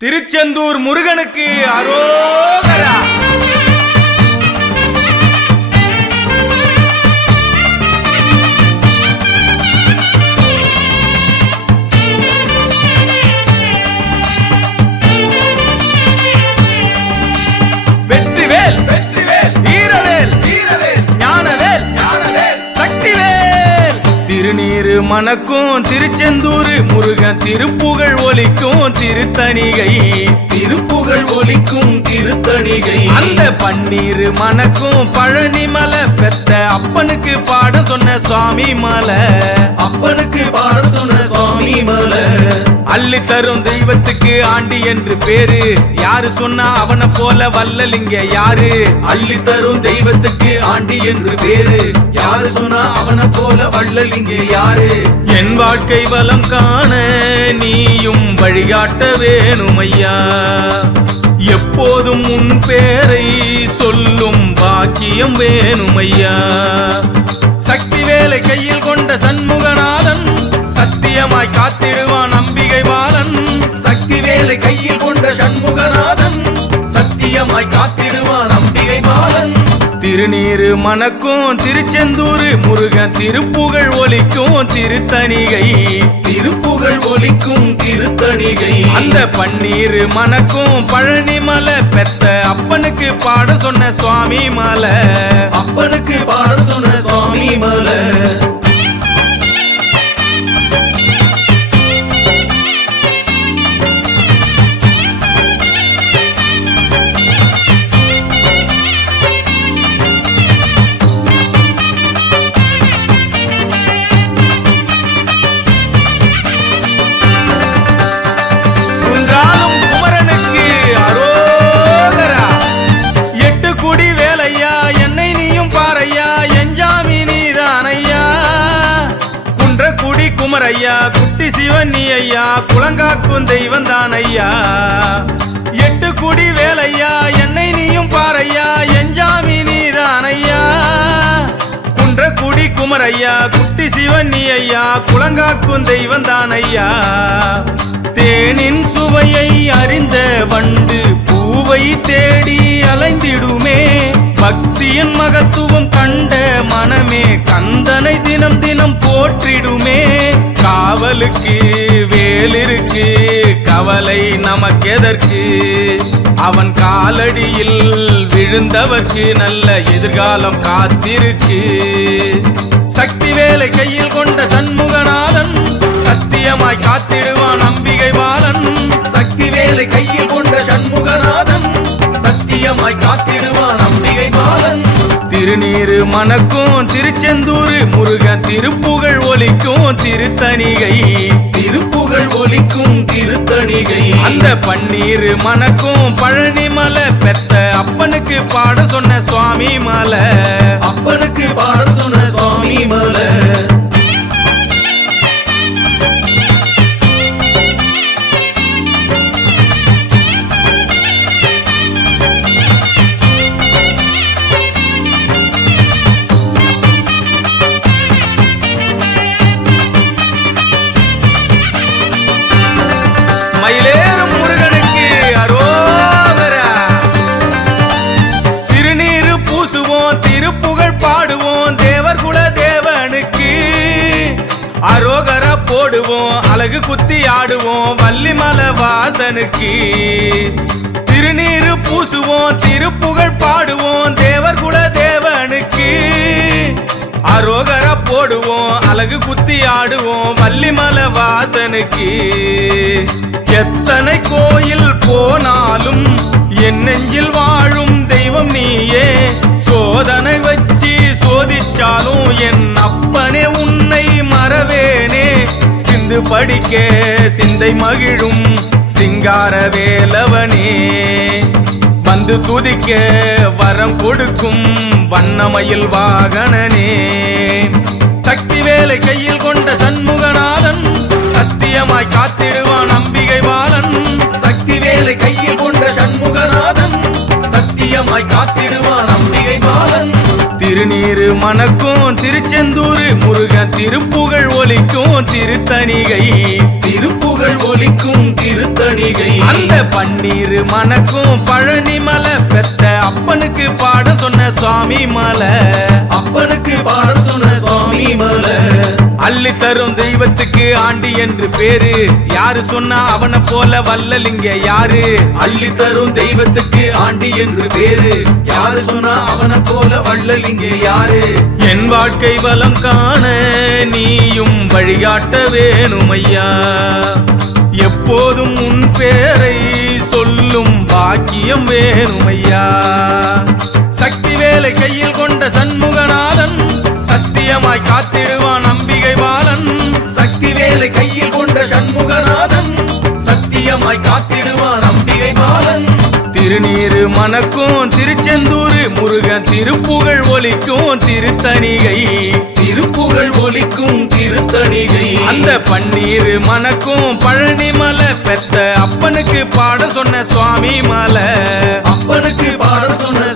திருச்செந்தூர் முருகனுக்கு அரோகரா. திருநீரு மணக்கும் திருச்செந்தூர் முருகன் திருப்புகழ் ஒலிக்கும் திருத்தணிகை. திருப்புகழ் ஒலிக்கும் திருத்தணிகை. அந்த பன்னீர் மணக்கும் பழனி மலை பெத்த அப்பனுக்கு பாடம் சொன்ன சுவாமி மலை. அப்பனுக்கு பாடம் சொன்ன சுவாமி மலை. அள்ளி தரும் தெய்வத்துக்கு ஆண்டி என்று பேரு. யாரு சொன்னா அவனை போல வல்லலிங்க யாரு? அள்ளி தரும் தெய்வத்துக்கு ஆண்டி என்று பேரு. யாரு சொன்னா அவனை போல வள்ளல் இங்கே யாரு? என் வாழ்க்கை வளம் காண வழிகாட்ட வேணுமையா? எப்போதும் உன் பேரை சொல்லும் பாக்கியம் வேணுமையா? சக்தி வேலை கையில் கொண்ட சண்முகநாதன் சத்தியமாய் காத்திடுவான் திருநீரு மணக்கும் திருச்செந்தூர் முருகன் திருப்புகழ் ஒலிக்கும் திருத்தணிகை. திருப்புகழ் ஒலிக்கும் திருத்தணிகை. அந்த பன்னீர் மணக்கும் பழனி மலை பெத்த அப்பனுக்கு பாடம் சொன்ன சுவாமி மலை. அப்பனுக்கு பாடம் சொன்ன சுவாமி மலை. ஐயா குட்டி சிவன் நீ ஐயா குளங்காக்கும் தெய்வம் தான் ஐயா. எட்டு குடி வேலையா என்னை நீயும் பாரையா எஞ்சாமி நீதான் ஐயா. குன்ற குடி குமரையா குட்டி சிவன் நீ ஐயா குளங்காக்கும் தெய்வம் தான் ஐயா. தேனின் சுவையை அறிந்த வண்டு பூவை தேடி அலைந்திடுமே. பக்தியின் மகத்துவம் கண்ட மனமே கந்தனை தினம் தினம் போற்றிடுமே. காவலுக்கு வேலிருக்கு கவலை நமக்கெதற்கு? அவன் காலடியில் விழுந்தவர்க்கு நல்ல எதிர்காலம் காத்திருக்கு. சக்தி வேலை கையில் கொண்ட சண்முகநாதன் சத்தியமாய் காத்திடுவான் அம்பிகை பாலன். சக்தி வேலை கையில் கொண்ட சண்முகநாதன் சத்தியமாய் காத்திடுவான் அம்பிகை பாலன். திருநீரு மணக்கும் திருச்செந்தூர் முருகன் திருப்புகழ் ஒலிக்கும் திருத்தணிகை. திருப்புகழ் ஒலிக்கும் திருத்தணிகை. அந்த பன்னீர் மணக்கும் பழனி மலை பெத்த அப்பனுக்கு பாடம் சொன்ன சுவாமி மலை. அப்பனுக்கு பாடம் சொன்ன சுவாமி மலை. பூசுவோம் திருப்புகழ் பாடுவோம் தேவர் குல தேவனுக்கு. அரோகர போடுவோம் அழகு குத்தி ஆடுவோம் வள்ளிமலை வாசனுக்கு. திருநீரு பூசுவோம் திருப்புகழ் பாடுவோம் தேவர் குல தேவனுக்கு. அரோகர போடுவோம் அழகு குத்தி ஆடுவோம் வள்ளிமலை வாசனுக்கு. எத்தனை கோயில் போனாலும் என் நெஞ்சில் வாழும் தெய்வம் நீயே. சோதனை வச்சு சோதிச்சாலும் என் அப்பனே உன்னை மறவேனே. சிந்து படிக்க சிந்தை மகிழும் சிங்கார வேலவனே. வந்து துதிக்க வரம் கொடுக்கும் வண்ணமயில் வாகனனே. சக்தி வேலை கையில் கொண்ட சண்முகநாதன் சத்தியமாய் காத்திடுவான் அம்பிகை பாலன். சக்தி வேலை கையில் கொண்ட சண்முகநாதன் சத்தியமாய் காத்திடுவான் திருநீரு மணக்கும் திருச்செந்தூர் முருகன் திருப்புகழ் ஒலிக்கும் திருத்தணிகை. திருப்புகழ் ஒலிக்கும் திருத்தணிகை. அந்த பன்னீர் மணக்கும் பழனி மலை பெத்த அப்பனுக்கு பாடம் சொன்ன சுவாமி மலை அப்பனுக்கு பாடம் சொன்ன சுவாமி மலை அள்ளி தரும் தெய்வத்துக்கு ஆண்டி என்று பேரு. யாரு சொன்னா அவனை போல வல்லலிங்க யாரு? அள்ளி தரும் தெய்வத்துக்கு ஆண்டி என்று பேரு. யாரு சொன்னா அவனை போல வள்ளல் இங்கே யாரு? என் வாழ்க்கை வளம் காண நீயும் வழிகாட்ட வேணும் ஐயா எப்போதும் உன் பேரை சொல்லும் பாக்கியம் வேணும் ஐயா சக்தி வேலை கையில் கொண்ட சண்முகநாதன் சத்தியமாய் காத்திடுவான் காத்திடுவான் அம்பிகை பாலன் திருநீரு மணக்கும் திருச்செந்தூர் முருகன் திருப்புகழ் ஒலிக்கும் திருத்தணிகை. திருப்புகழ் ஒலிக்கும் திருத்தணிகை. அந்த பன்னீர் மணக்கும் பழனி மலை பெத்த அப்பனுக்கு பாடம் சொன்ன சுவாமி மலை. அப்பனுக்கு பாடம் சொன்ன